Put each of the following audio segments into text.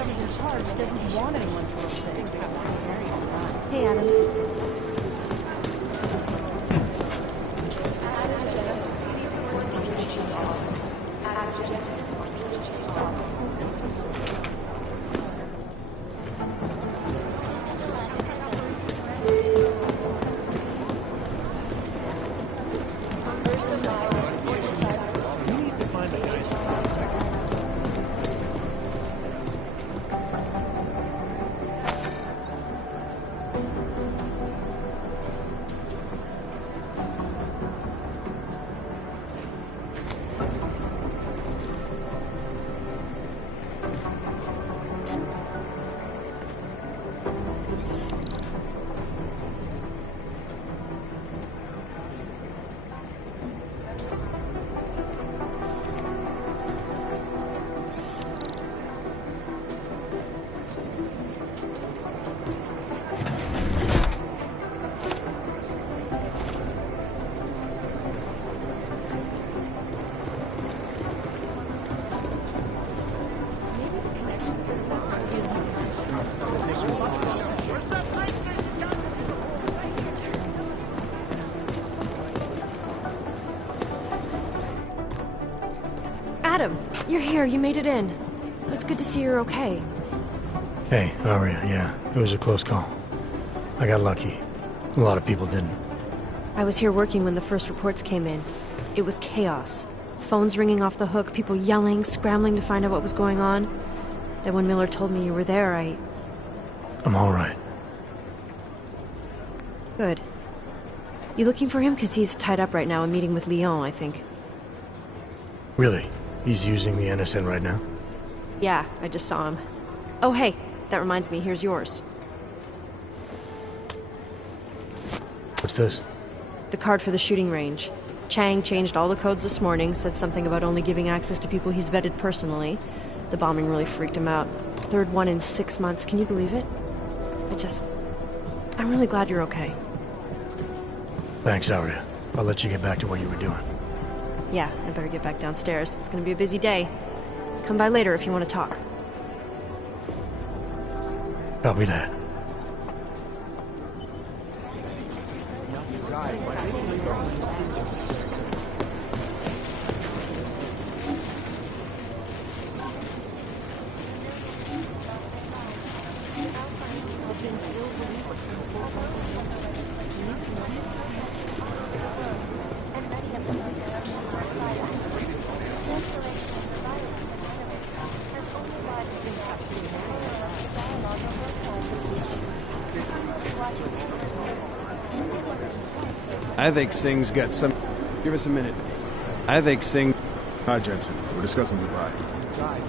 whoever's in charge doesn't want anyone to feel sick. Hey, Adam. Adam, you're here. You made it in. It's good to see you're okay. Hey, Aria, yeah. It was a close call. I got lucky. A lot of people didn't. I was here working when the first reports came in. It was chaos. Phones ringing off the hook, people yelling, scrambling to find out what was going on. Then when Miller told me you were there, I'm all right. Good. You looking for him? Because he's tied up right now and meeting with Leon, I think. Really? He's using the NSN right now? Yeah, I just saw him. Oh, hey, that reminds me, here's yours. What's this? The card for the shooting range. Chang changed all the codes this morning, said something about only giving access to people he's vetted personally. The bombing really freaked him out. Third one in 6 months, can you believe it? I'm really glad you're okay. Thanks, Aria. I'll let you get back to what you were doing. Yeah, I better get back downstairs. It's gonna be a busy day. Come by later if you want to talk. Copy that. I think Singh's got some... Give us a minute. I think Singh... Hi, Jensen. We're discussing Dubai.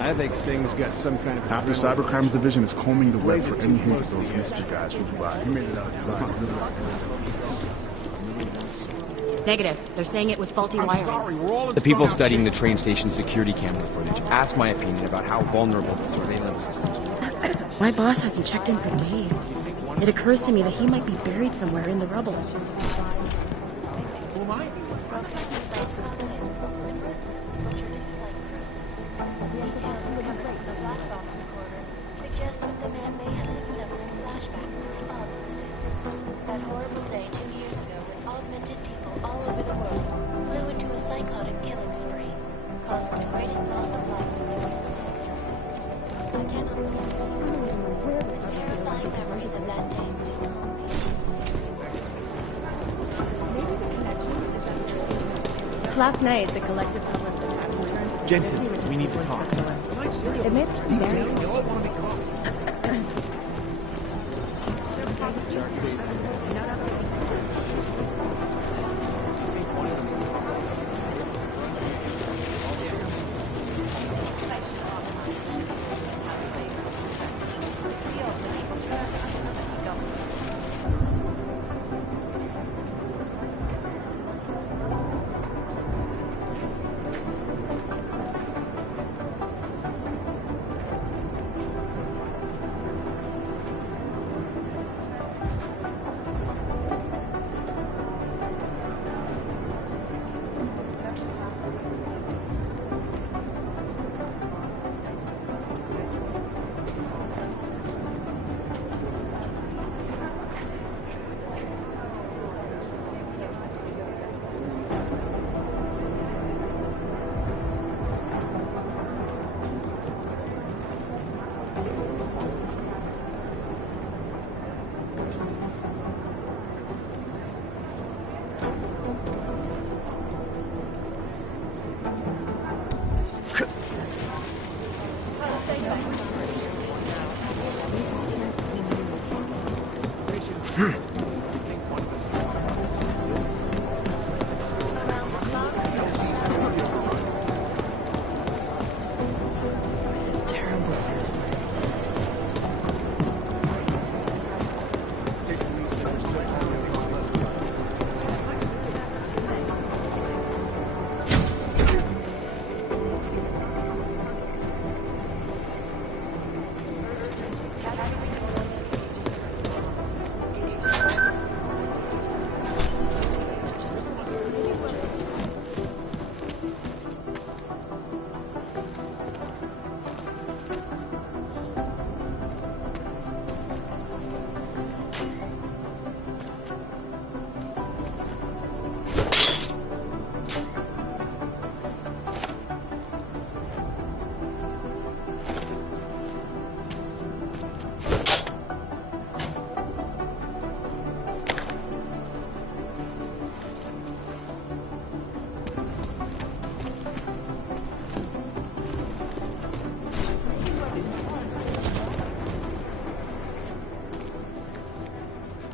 I think Singh's got some kind of... After Cybercrimes Division is combing the web for any hint of those mystery guys from Dubai. You made it out. Negative. They're saying it was faulty wiring. The people studying the train station security camera footage asked my opinion about how vulnerable the surveillance systems were. My boss hasn't checked in for days. It occurs to me that he might be buried somewhere in the rubble. Last night, the collective published a chapter. Jensen, we need to talk. It made some very...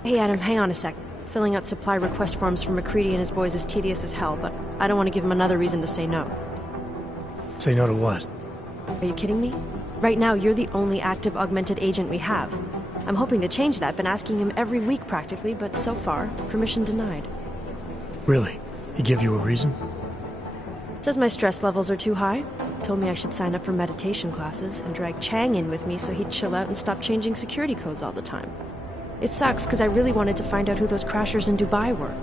Hey Adam, hang on a sec. Filling out supply request forms for McCready and his boys is tedious as hell, but I don't want to give him another reason to say no. Say no to what? Are you kidding me? Right now, you're the only active augmented agent we have. I'm hoping to change that, been asking him every week practically, but so far, permission denied. Really? He give you a reason? Says my stress levels are too high. Told me I should sign up for meditation classes and drag Chang in with me so he'd chill out and stop changing security codes all the time. It sucks because I really wanted to find out who those crashers in Dubai were.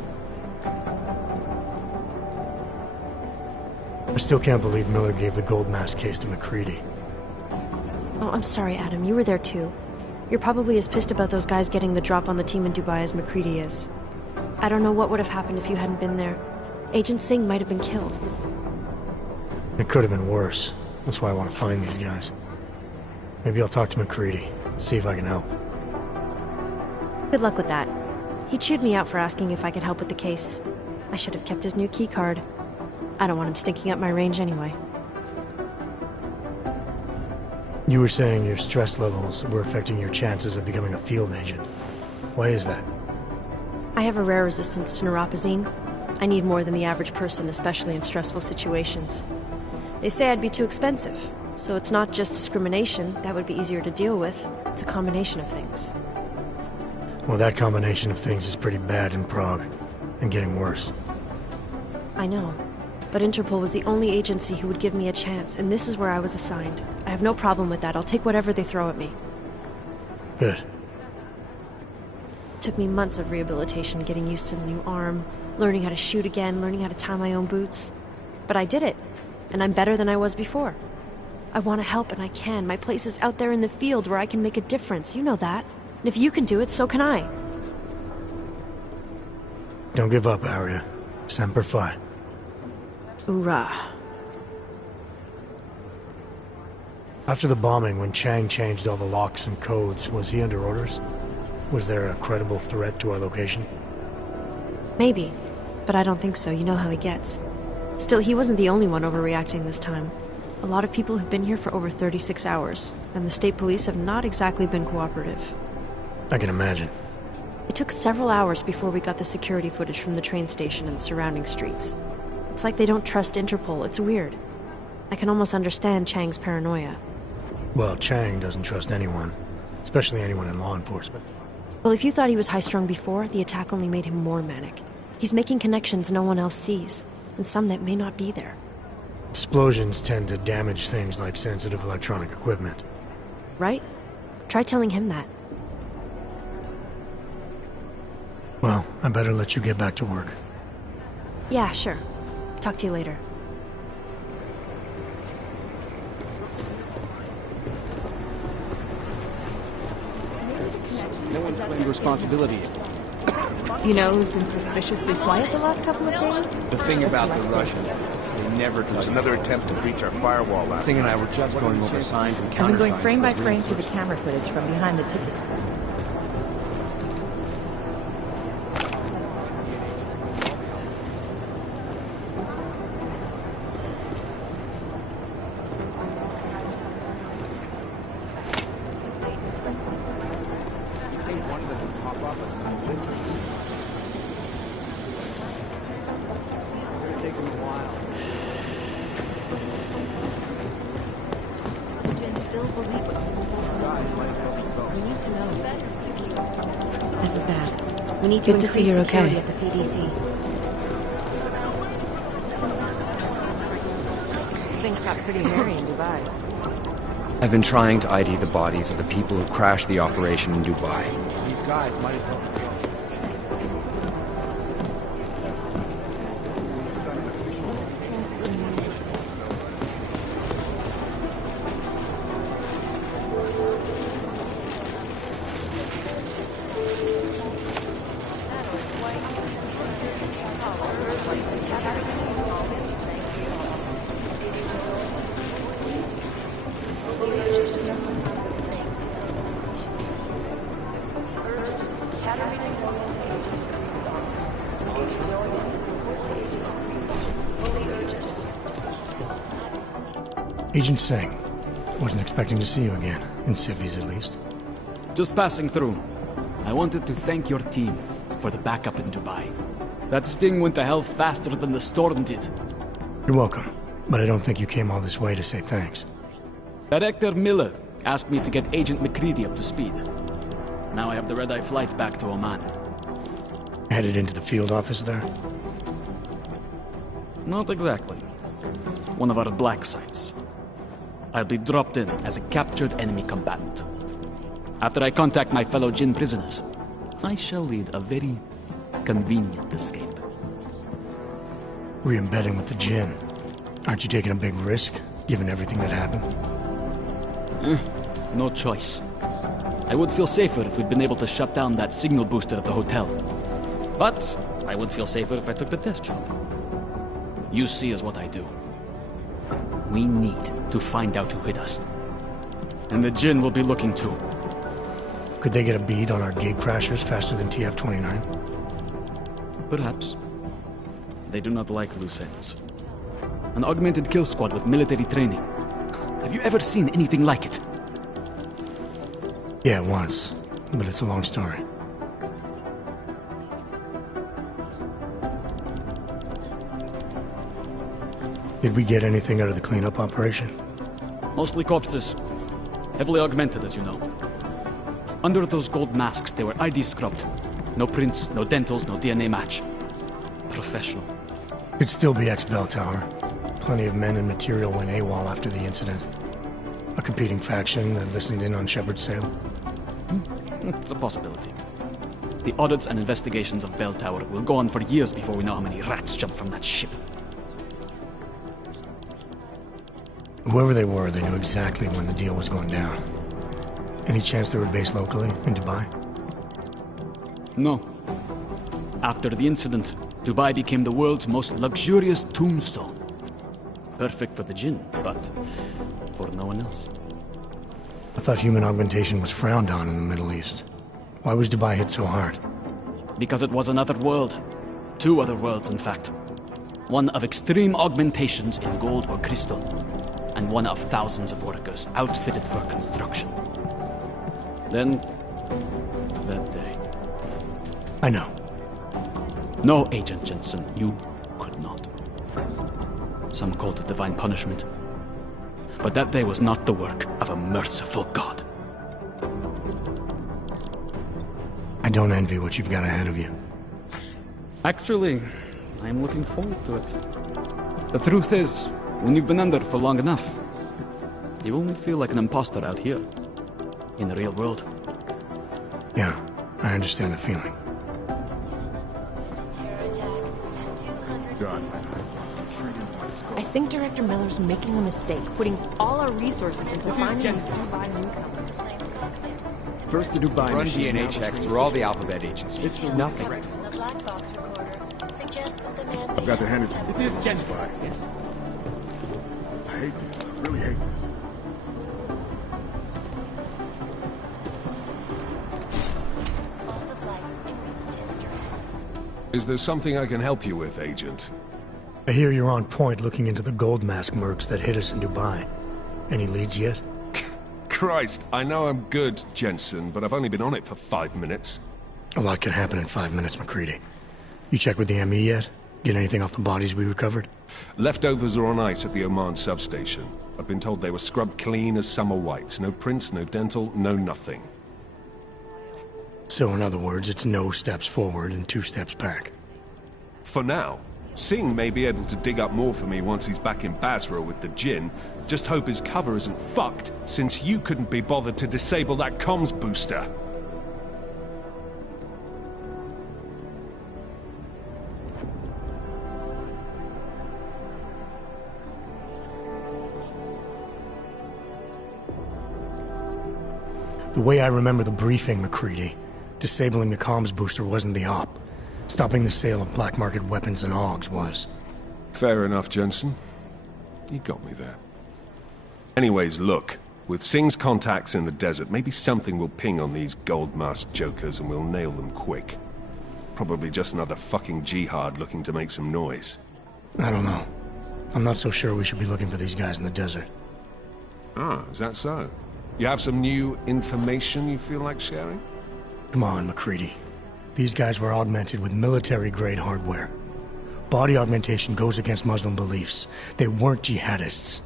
I still can't believe Miller gave the gold mask case to McCready. Oh, I'm sorry, Adam. You were there too. You're probably as pissed about those guys getting the drop on the team in Dubai as McCready is. I don't know what would have happened if you hadn't been there. Agent Singh might have been killed. It could have been worse. That's why I want to find these guys. Maybe I'll talk to McCready, see if I can help. Good luck with that. He chewed me out for asking if I could help with the case. I should have kept his new key card. I don't want him stinking up my range anyway. You were saying your stress levels were affecting your chances of becoming a field agent. Why is that? I have a rare resistance to neuropazine. I need more than the average person, especially in stressful situations. They say I'd be too expensive, so it's not just discrimination. That would be easier to deal with. It's a combination of things. Well, that combination of things is pretty bad in Prague, and getting worse. I know, but Interpol was the only agency who would give me a chance, and this is where I was assigned. I have no problem with that. I'll take whatever they throw at me. Good. It took me months of rehabilitation, getting used to the new arm, learning how to shoot again, learning how to tie my own boots. But I did it, and I'm better than I was before. I want to help, and I can. My place is out there in the field where I can make a difference. You know that. And if you can do it, so can I. Don't give up, Arya. Semper Fi. Hoorah. After the bombing, when Chang changed all the locks and codes, was he under orders? Was there a credible threat to our location? Maybe, but I don't think so. You know how he gets. Still, he wasn't the only one overreacting this time. A lot of people have been here for over 36 hours, and the state police have not exactly been cooperative. I can imagine. It took several hours before we got the security footage from the train station and surrounding streets. It's like they don't trust Interpol. It's weird. I can almost understand Chang's paranoia. Well, Chang doesn't trust anyone, especially anyone in law enforcement. Well, if you thought he was high-strung before, the attack only made him more manic. He's making connections no one else sees, and some that may not be there. Explosions tend to damage things like sensitive electronic equipment. Right? Try telling him that. Well, I better let you get back to work. Yeah, sure. Talk to you later. No one's claimed responsibility yet. You know who's been suspiciously quiet the last couple of days? The thing about the Russians, they never It's touch another attempt to breach our firewall last Singh and I were just going over signs and I've countersigns. been going frame by for frame research. through the camera footage from behind the ticket. This is bad. We need to Good to increase see you're security okay. at the CDC. Things got pretty hairy in Dubai. I've been trying to ID the bodies of the people who crashed the operation in Dubai. These guys might as well be gone. Agent Singh. Wasn't expecting to see you again, in civvies at least. Just passing through. I wanted to thank your team for the backup in Dubai. That sting went to hell faster than the storm did. You're welcome, but I don't think you came all this way to say thanks. Director Miller asked me to get Agent McCready up to speed. Now I have the red-eye flight back to Oman. Headed into the field office there? Not exactly. One of our black sites. I'll be dropped in as a captured enemy combatant. After I contact my fellow Jinn prisoners, I shall lead a very convenient escape. Re-embedding with the Jinn. Aren't you taking a big risk, given everything that happened? No choice. I would feel safer if we'd been able to shut down that signal booster at the hotel. But I would feel safer if I took the test job. You see is what I do. We need to find out who hit us. And the Jinn will be looking too. Could they get a bead on our gate crashers faster than TF-29? Perhaps. They do not like loose ends. An augmented kill squad with military training. Have you ever seen anything like it? Yeah, once. But it's a long story. Did we get anything out of the cleanup operation? Mostly corpses. Heavily augmented, as you know. Under those gold masks, they were ID scrubbed. No prints, no dentals, no DNA match. Professional. Could still be ex-Bell Tower. Plenty of men and material went AWOL after the incident. A competing faction that listened in on Shepard's sale. It's a possibility. The audits and investigations of Bell Tower will go on for years before we know how many rats jumped from that ship. Whoever they were, they knew exactly when the deal was going down. Any chance they were based locally, in Dubai? No. After the incident, Dubai became the world's most luxurious tombstone. Perfect for the Jinn, but for no one else. I thought human augmentation was frowned on in the Middle East. Why was Dubai hit so hard? Because it was another world. Two other worlds, in fact. One of extreme augmentations in gold or crystal, and one of thousands of workers outfitted for construction. Then, that day. I know. No, Agent Jensen, you could not. Some called it divine punishment. But that day was not the work of a merciful God. I don't envy what you've got ahead of you. Actually, I'm looking forward to it. The truth is, when you've been under for long enough, you only feel like an imposter out here, in the real world. Yeah, I understand the feeling. I think Director Miller's making a mistake, putting all our resources into finding these Dubai newcomers. First the Dubai Run machine. DNA checks through all the alphabet agencies. Nothing. The black box recorder suggests that the man I've got to hand it to you. It is Jensen. Yes. I hate this. I really hate this. loss of life in recent history. Is there something I can help you with, Agent? I hear you're on point looking into the gold mask mercs that hit us in Dubai. Any leads yet? Christ, I know I'm good, Jensen, but I've only been on it for 5 minutes. A lot can happen in 5 minutes, McCready. You checked with the ME yet? Get anything off the bodies we recovered? Leftovers are on ice at the Oman substation. I've been told they were scrubbed clean as summer whites. No prints, no dental, no nothing. So in other words, it's no steps forward and 2 steps back. For now. Singh may be able to dig up more for me once he's back in Basra with the Jinn. Just hope his cover isn't fucked, since you couldn't be bothered to disable that comms booster. The way I remember the briefing, McCready, disabling the comms booster wasn't the op. Stopping the sale of black market weapons and AUGs was. Fair enough, Jensen. You got me there. Anyways, look. With Singh's contacts in the desert, maybe something will ping on these gold-masked jokers and we'll nail them quick. Probably just another fucking jihad looking to make some noise. I don't know. I'm not so sure we should be looking for these guys in the desert. Ah, is that so? You have some new information you feel like sharing? Come on, McCready. These guys were augmented with military-grade hardware. Body augmentation goes against Muslim beliefs. They weren't jihadists.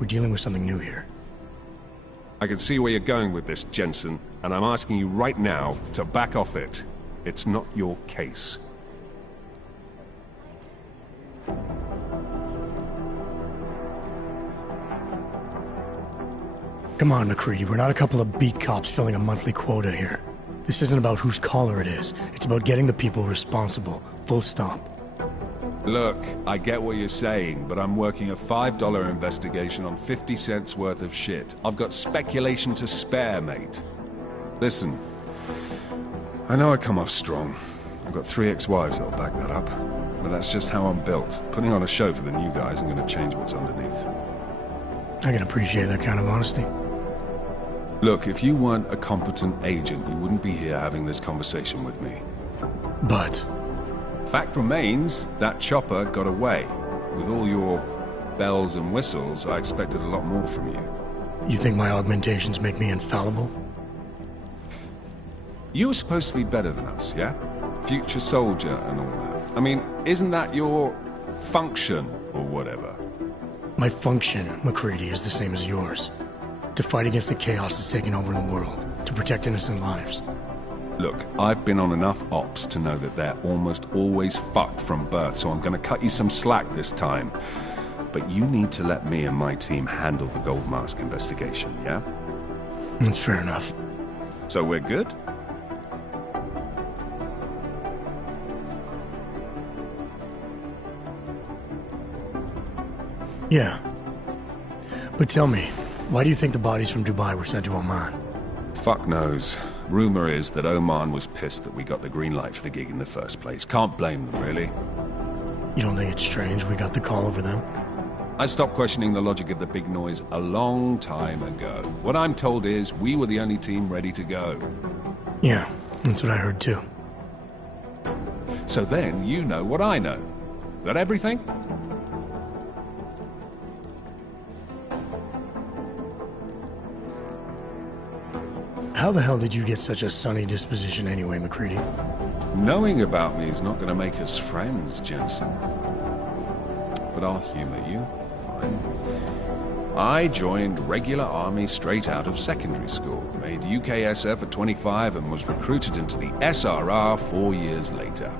We're dealing with something new here. I can see where you're going with this, Jensen, and I'm asking you right now to back off it. It's not your case. Come on, McCready. We're not a couple of beat cops filling a monthly quota here. This isn't about whose caller it is. It's about getting the people responsible. Full stop. Look, I get what you're saying, but I'm working a $5 investigation on 50 cents worth of shit. I've got speculation to spare, mate. Listen, I know I come off strong. I've got 3 ex-wives that'll back that up. But that's just how I'm built. Putting on a show for the new guys ain't gonna change what's underneath. I can appreciate that kind of honesty. Look, if you weren't a competent agent, you wouldn't be here having this conversation with me. But... Fact remains, that chopper got away. With all your bells and whistles, I expected a lot more from you. You think my augmentations make me infallible? You were supposed to be better than us, yeah? Future soldier and all that. I mean, isn't that your function or whatever? My function, McCready, is the same as yours. To fight against the chaos that's taken over the world. To protect innocent lives. Look, I've been on enough ops to know that they're almost always fucked from birth, so I'm gonna cut you some slack this time. But you need to let me and my team handle the Gold Mask investigation, yeah? That's fair enough. So we're good? Yeah. But tell me, why do you think the bodies from Dubai were sent to Oman? Fuck knows. Rumor is that Oman was pissed that we got the green light for the gig in the first place. Can't blame them, really. You don't think it's strange we got the call over them? I stopped questioning the logic of the big noise a long time ago. What I'm told is we were the only team ready to go. Yeah, that's what I heard too. So then you know what I know. That everything? How the hell did you get such a sunny disposition anyway, McCready? Knowing about me is not going to make us friends, Jensen. But I'll humor you. Fine. I joined regular army straight out of secondary school, made UKSF at 25 and was recruited into the SRR 4 years later.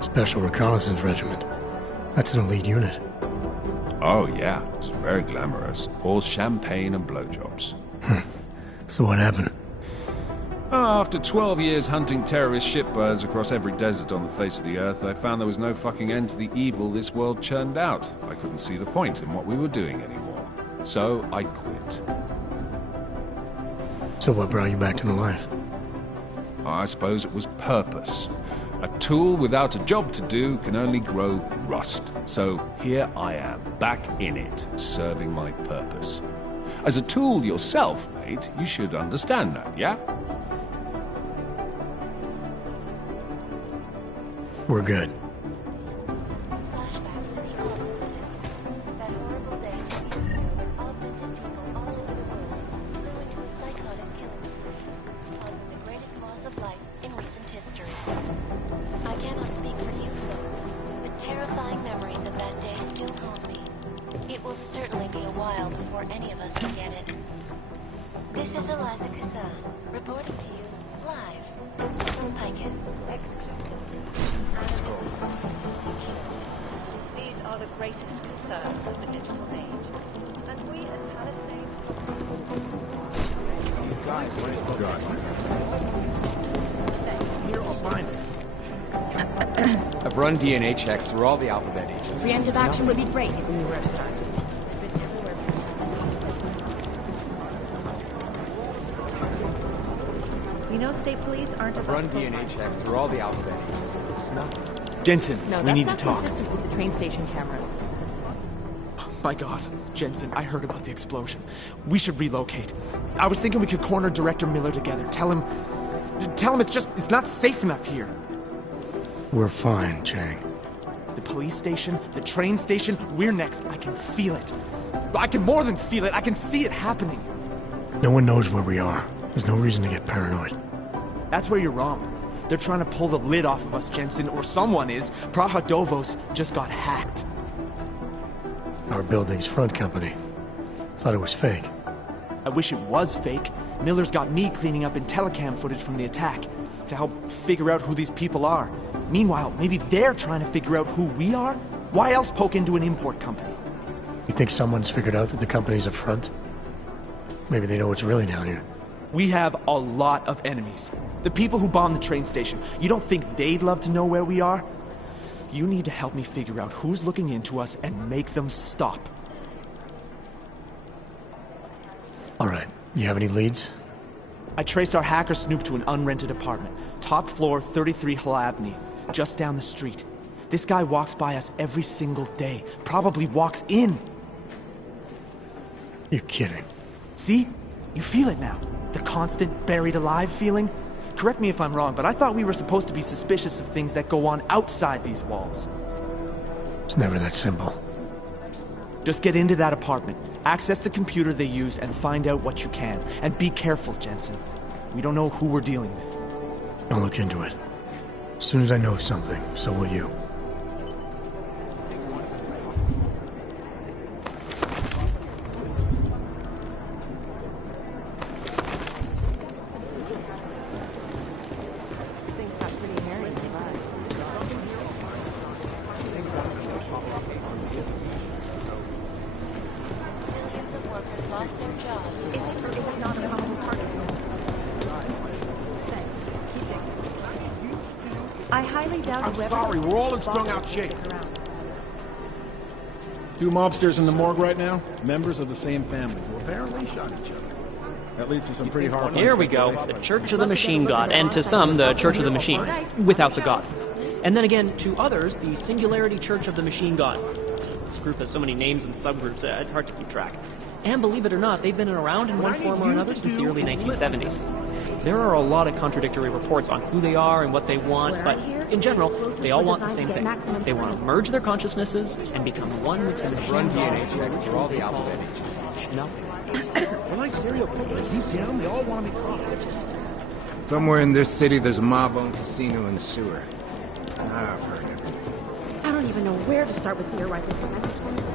Special Reconnaissance Regiment. That's an elite unit. Oh yeah, it's very glamorous. All champagne and blowjobs. So what happened? After 12 years hunting terrorist shitbirds across every desert on the face of the earth, I found there was no fucking end to the evil this world churned out. I couldn't see the point in what we were doing anymore. So I quit. So what brought you back to the life? I suppose it was purpose. A tool without a job to do can only grow rust. So here I am, back in it, serving my purpose. As a tool yourself, mate, you should understand that, yeah? We're good. Flashbacks to the old incident. That horrible day 10 years ago when augmented people all over the world flew into a psychotic killing spree, causing the greatest loss of life in recent history. I cannot speak for you folks, but terrifying memories of that day still haunt me. It will certainly be a while before any of us forget it. This is Eliza Kazan, reporting to you live greatest concerns of the digital age. And we at Palisade... Guys, where's the guy? Here, I'll find it. I've run DNA checks through all the alphabet agents. Preemptive action would be great if we knew where to start. You know state police aren't I've run DNA checks through all the alphabet agents. Nothing. Jensen, No, we need to that's talk. not consistent with the train station cameras. My God, Jensen, I heard about the explosion. We should relocate. I was thinking we could corner Director Miller together. Tell him it's not safe enough here. We're fine, Chang. The police station, the train station, we're next. I can feel it. I can more than feel it. I can see it happening. No one knows where we are. There's no reason to get paranoid. That's where you're wrong. They're trying to pull the lid off of us, Jensen, or someone is. Praha Dovos just got hacked. Our building's front company. Thought it was fake. I wish it was fake. Miller's got me cleaning up IntelliCam footage from the attack to help figure out who these people are. Meanwhile, maybe they're trying to figure out who we are? Why else poke into an import company? You think someone's figured out that the company's a front? Maybe they know what's really down here. We have a lot of enemies. The people who bombed the train station. You don't think they'd love to know where we are? You need to help me figure out who's looking into us and make them stop. All right. You have any leads? I traced our hacker snoop to an unrented apartment. Top floor, 33 Halavni. Just down the street. This guy walks by us every single day. Probably walks in. You're kidding. See? You feel it now. The constant buried alive feeling. Correct me if I'm wrong, but I thought we were supposed to be suspicious of things that go on outside these walls. It's never that simple. Just get into that apartment, access the computer they used, and find out what you can. And be careful, Jensen. We don't know who we're dealing with. I'll look into it. As soon as I know something, so will you. Millions of workers lost their jobs. Is it not a common part of I highly doubt I'm sorry, we're all in strung out shape. Two mobsters in the morgue right now, members of the same family, who apparently shot each other. That leads to some pretty hard. Here we go. The Church of the Machine God, and to some, the Church of the Machine, without the God. And then again, to others, the Singularity Church of the Machine God. This group has so many names and subgroups, it's hard to keep track. And believe it or not, they've been around in one form or another since the early 1970s. There are a lot of contradictory reports on who they are and what they want, but in general, they all want the same thing. They want to merge their consciousnesses and become one with the machine. Run DNA checks through all the alphabet agents. Nothing. They're like serial killers. Deep down, they all want to be caught. Somewhere in this city, there's a mob-owned casino in the sewer. I've heard everything. I don't even know where to start with theorizing because I just want to...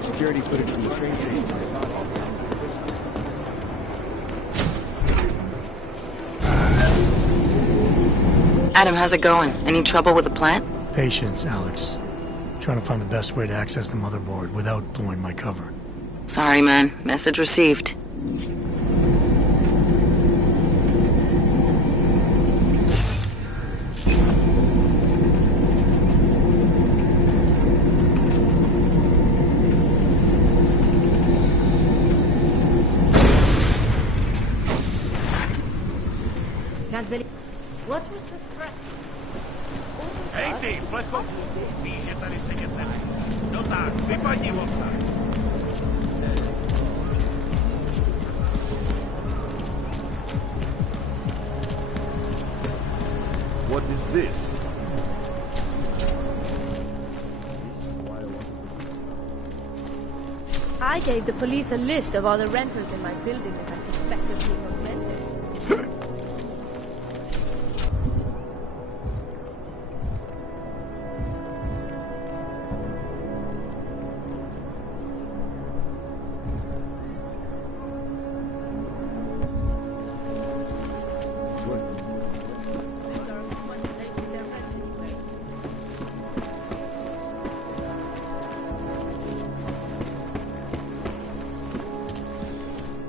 Security footage from the train station. Adam, how's it going? Any trouble with the plant? Patience, Alex. Trying to find the best way to access the motherboard without blowing my cover. Sorry, man. Message received. village. What was the threat? Ej ty, plechovu! Víš, že tady sedět nechci. No tak, vypadni odsaď. What is this? I gave the police a list of all the renters in my building that I suspect of being augmented.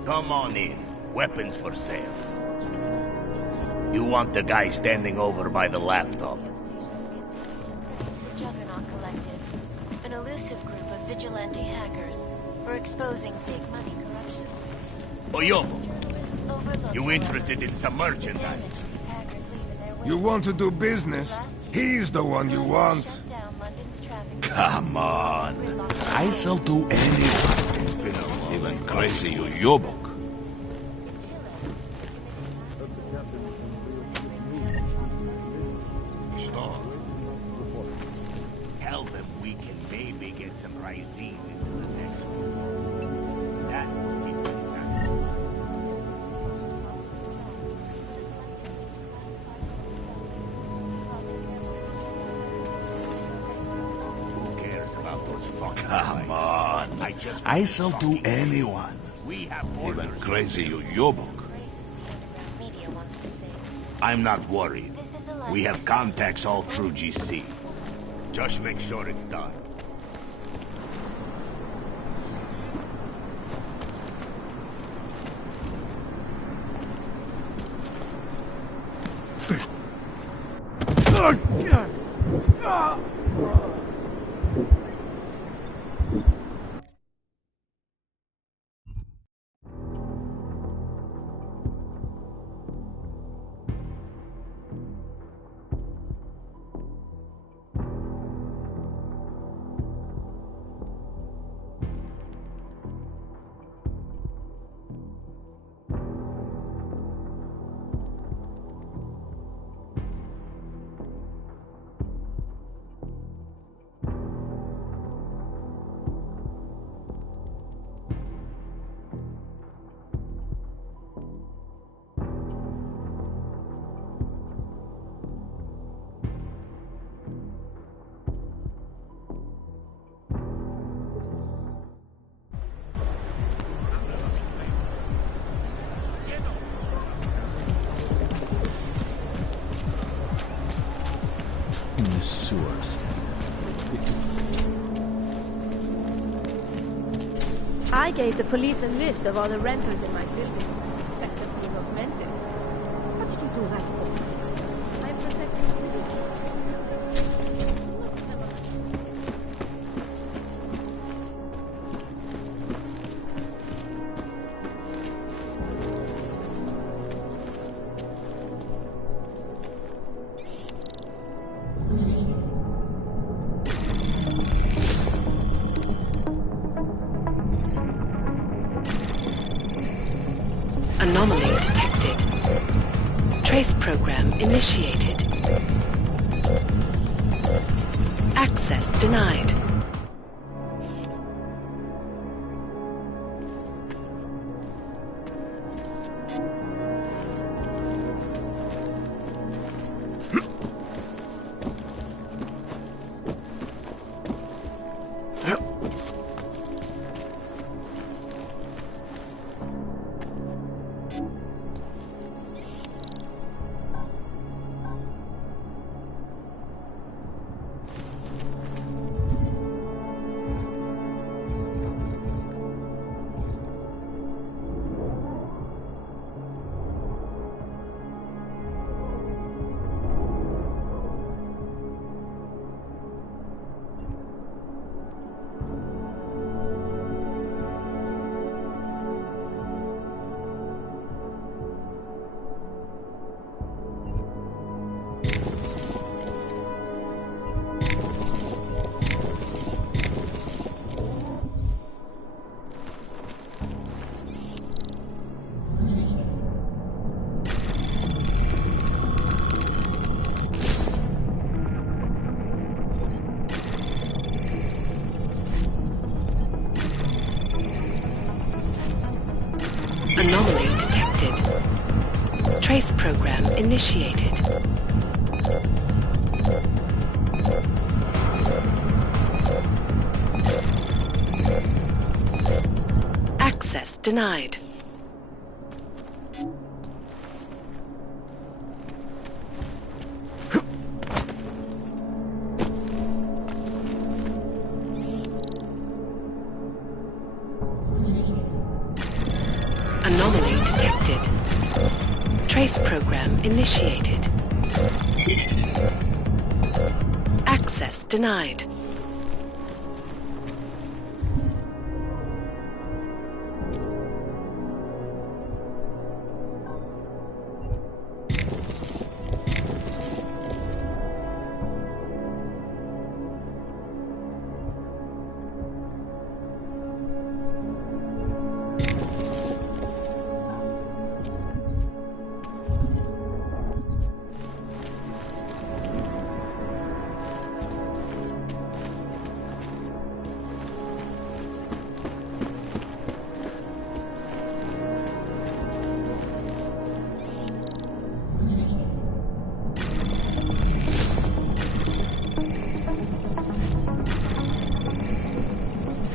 Come on in. Weapons for sale. You want the guy standing over by the laptop? Juggernaut Collective, an elusive group of vigilante hackers who are exposing big money corruption. Oyobo, you interested in some merchandise? You want to do business? He's the one you want. Come on. I shall do anything. Even crazy Uyobok. Tell them we can maybe get some Ryzine into the next one. That would be Who cares about those fucking Come on. I shall do anyone. Even crazy Uyobok. I'm not worried. We have contacts all through GC. Just make sure it's done. In the sewers. I gave the police a list of all the renters in my building that I suspect of being augmented. What did you do right now? I'm protecting you. Anomaly detected. Trace program initiated. Access denied. Anomaly detected. Trace program initiated. Access denied. Anomaly detected. Trace program initiated. Access denied.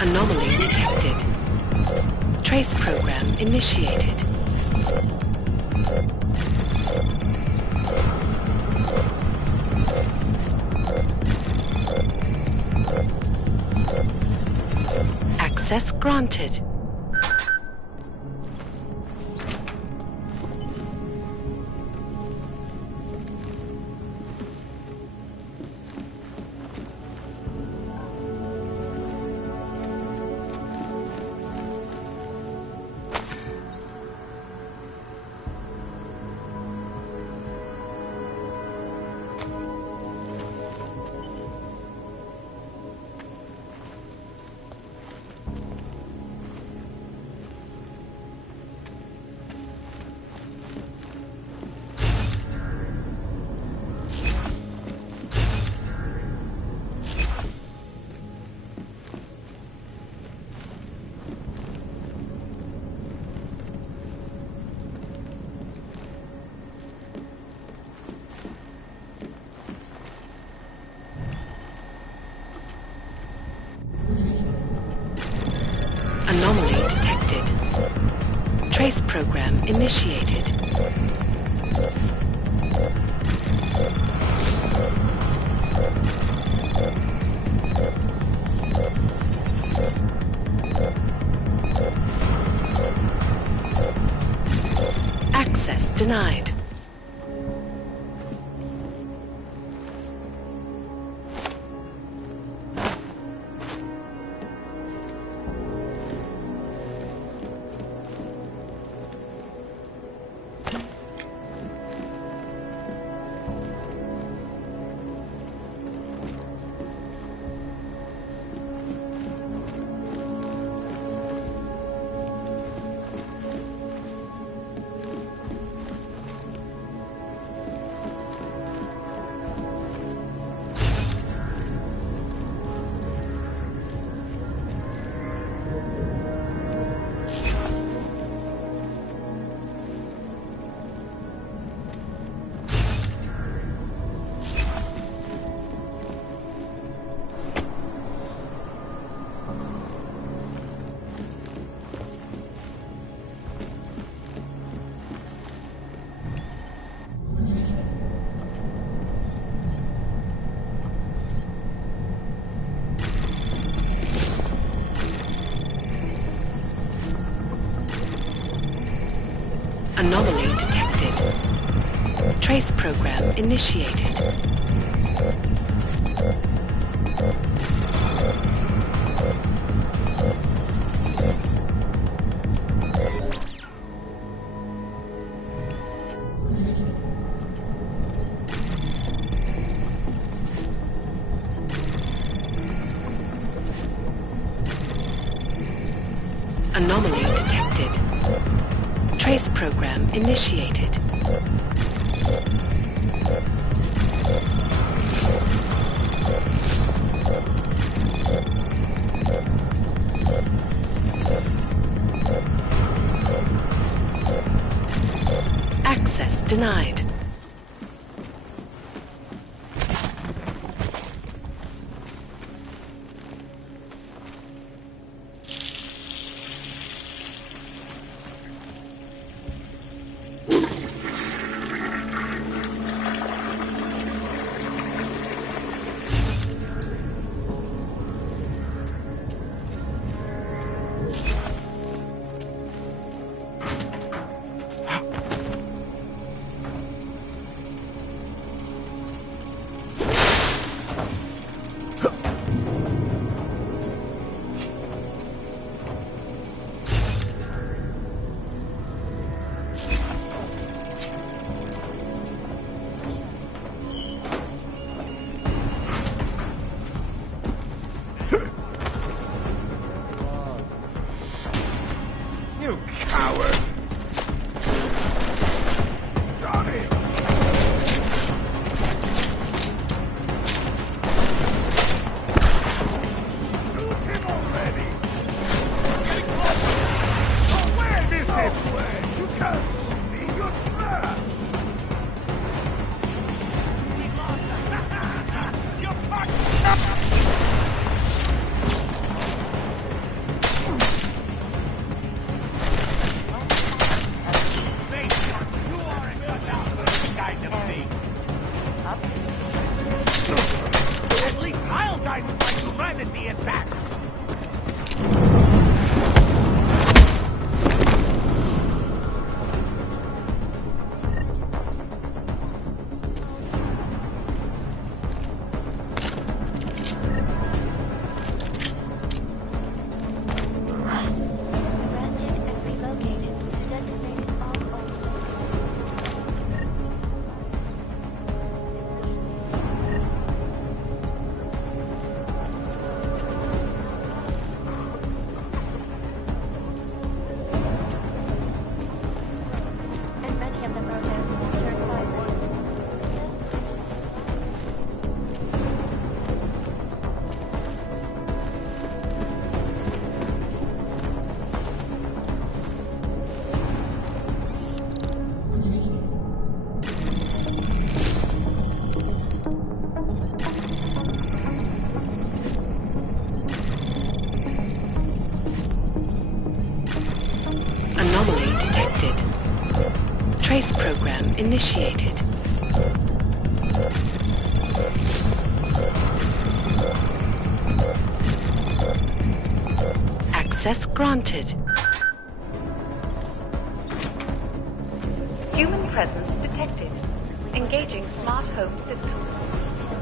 Anomaly detected. Trace program initiated. Access granted. Anomaly detected. Trace program initiated. Access denied. Anomaly detected. Trace program initiated. Anomaly detected. Trace program initiated. denied. Anomaly detected. Trace program initiated. Access granted. Human presence detected. Engaging smart home system.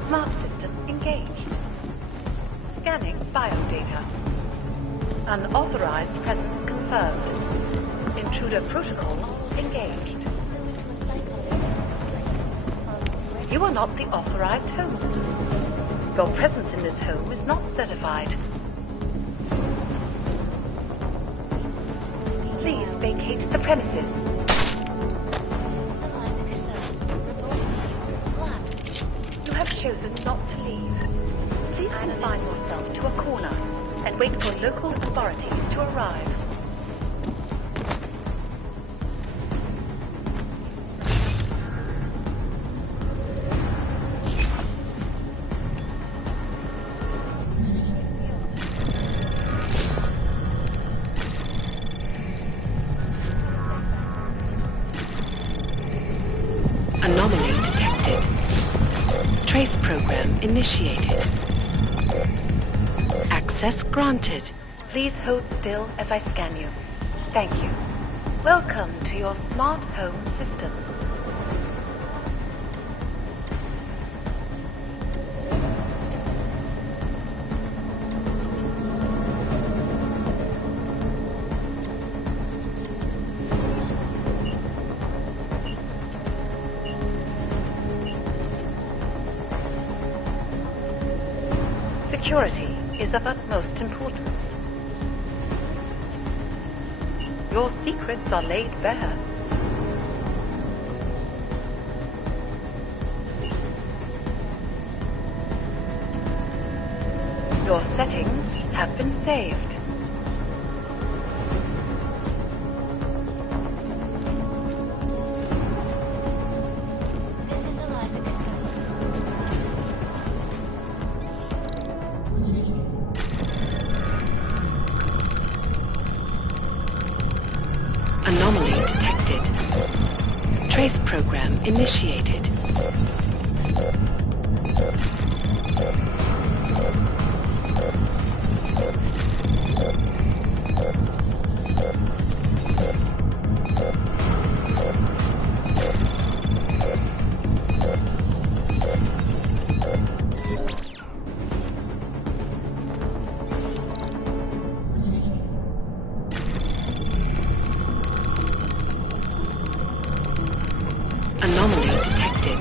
Smart system engaged. Scanning biodata. Unauthorized presence confirmed. Intruder protocol engaged. You are not the authorized home. Your presence in this home is not certified. Please vacate the premises. You have chosen not to leave. Please confine yourself to a corner and wait for local authorities to arrive. Anomaly detected. Trace program initiated. Access granted. Please hold still as I scan you. Thank you. Welcome to your smart home system. Security is of utmost importance. Your secrets are laid bare. Your settings have been saved. Anomaly detected. Trace program initiated. Anomaly detected.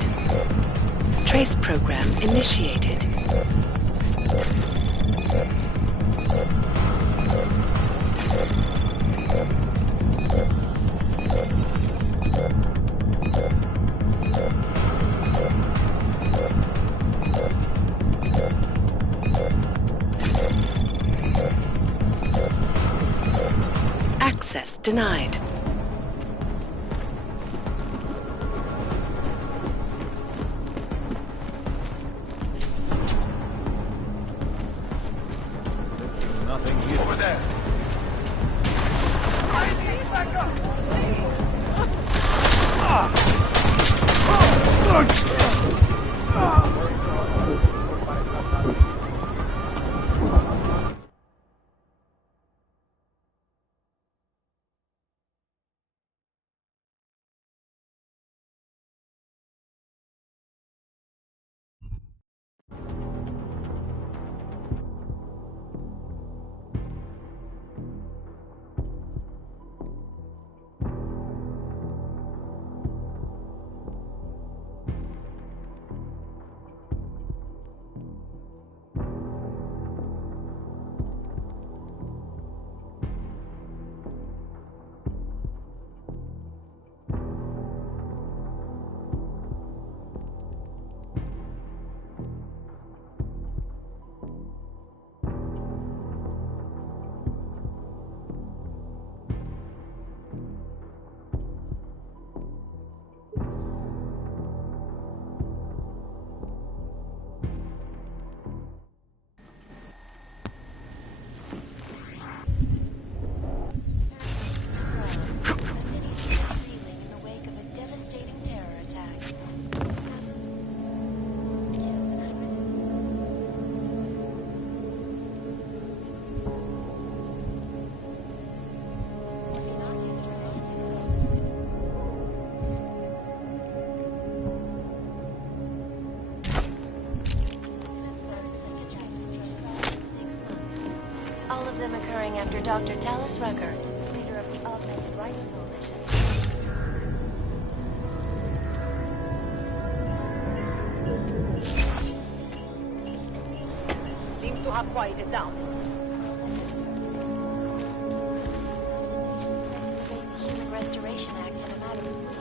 Trace program initiated. Access denied. Over there. All of them occurring after Dr. Tallis Rucker, leader of the Augmented Rights Coalition. Seems to have quieted down. The Human Restoration Act in a matter of weeks.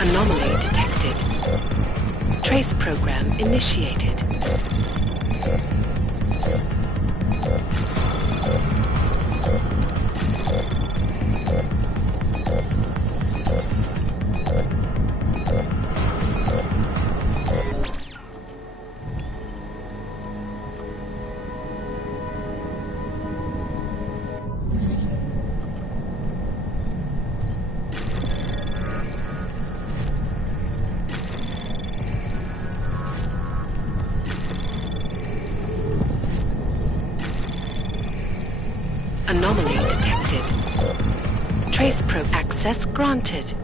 Anomaly detected. Trace program initiated. Anomaly detected. Trace probe access granted.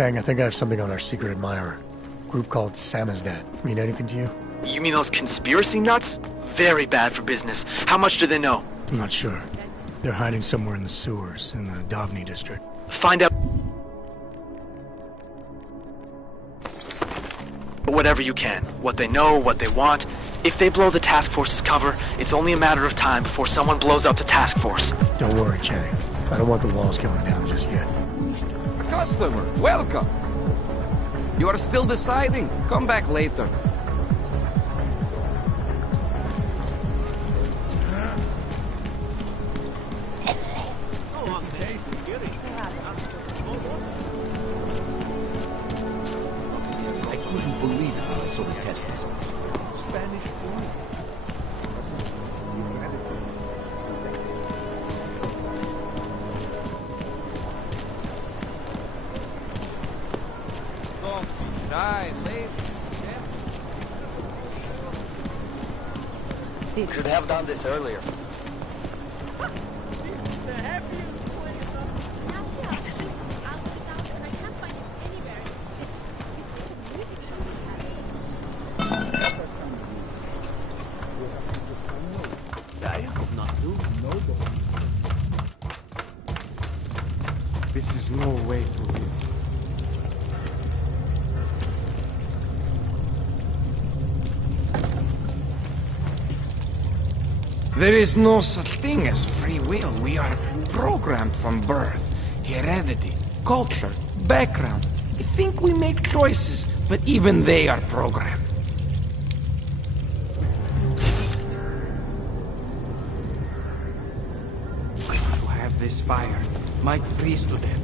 Chang, I think I have something on our secret admirer. Group called Samizdat. Mean anything to you? You mean those conspiracy nuts? Very bad for business. How much do they know? I'm not sure. They're hiding somewhere in the sewers, in the Davni district. Find out whatever you can. What they know, what they want. If they blow the task force's cover, it's only a matter of time before someone blows up the task force. Don't worry, Chang. I don't want the walls coming down just yet. A customer, welcome. You are still deciding? Come back later. I couldn't believe it when I saw the test results. Spanish food. Don't be shy, lady. We should have done this earlier. This is no way to live. There is no such thing as free will. We are programmed from birth. Heredity, culture, background. We think we make choices, but even they are programmed. To have this fire might freeze to death.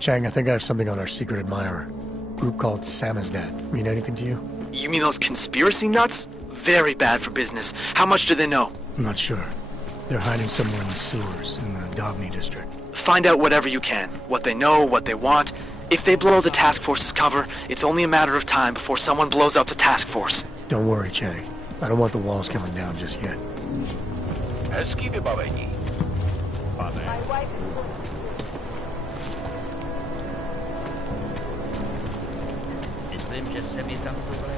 Chang, I think I have something on our secret admirer. Group called Samizdat. Mean anything to you? You mean those conspiracy nuts? Very bad for business. How much do they know? I'm not sure. They're hiding somewhere in the sewers, in the Davni district. Find out whatever you can. What they know, what they want. If they blow the task force's cover, it's only a matter of time before someone blows up the task force. Don't worry, Chang. I don't want the walls coming down just yet. My wife Jestem, že se mi tam tohle...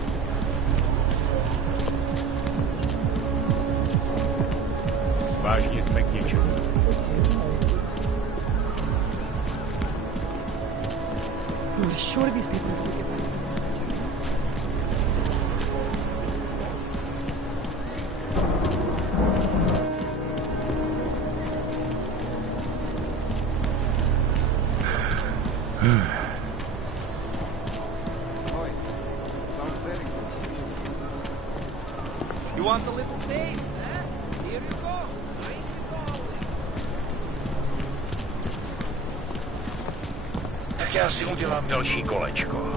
Vážně jsme k něčemu. We're sure these people will get back. You want a little taste, eh? Here you go. Tak já si udělám další kolečko.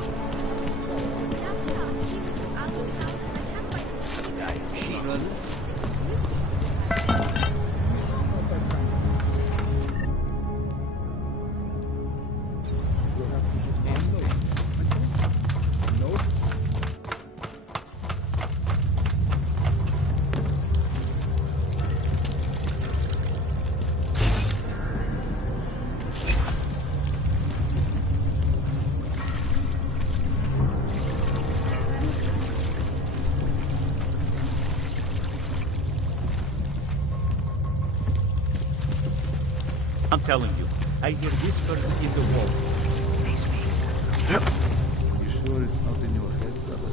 I'm telling you, I hear whispers in the wall. You sure it's not in your head, brother?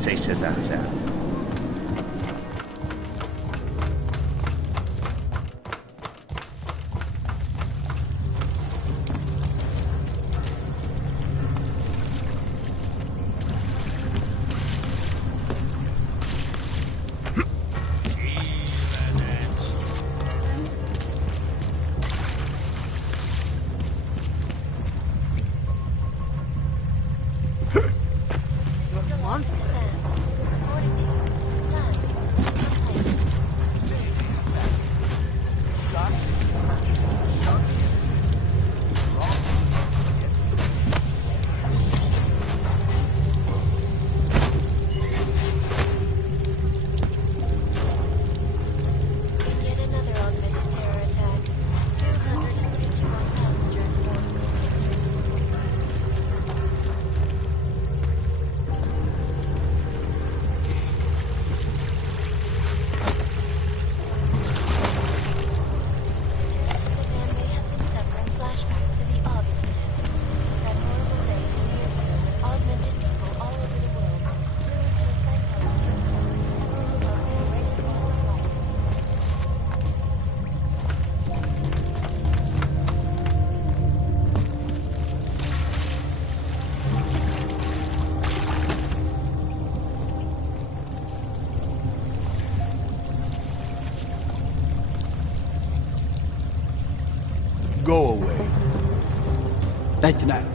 Chceš se zahřát? Go away. Right now.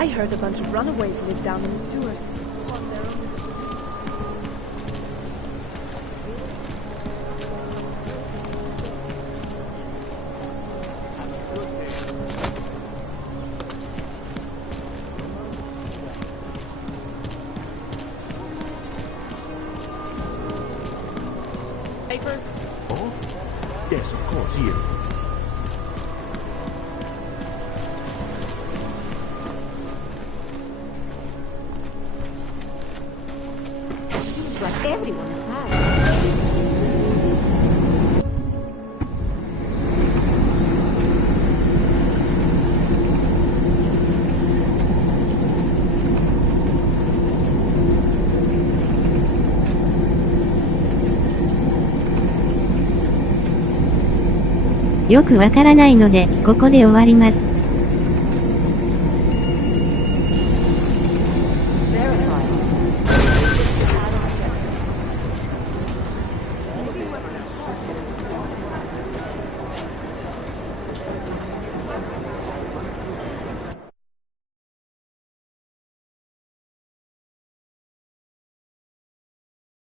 I heard a bunch of runaways live down in the sewers. Paper? Oh? Yes, of course, here. Seems like everyone's passed.よくわからないので、ここで終わります。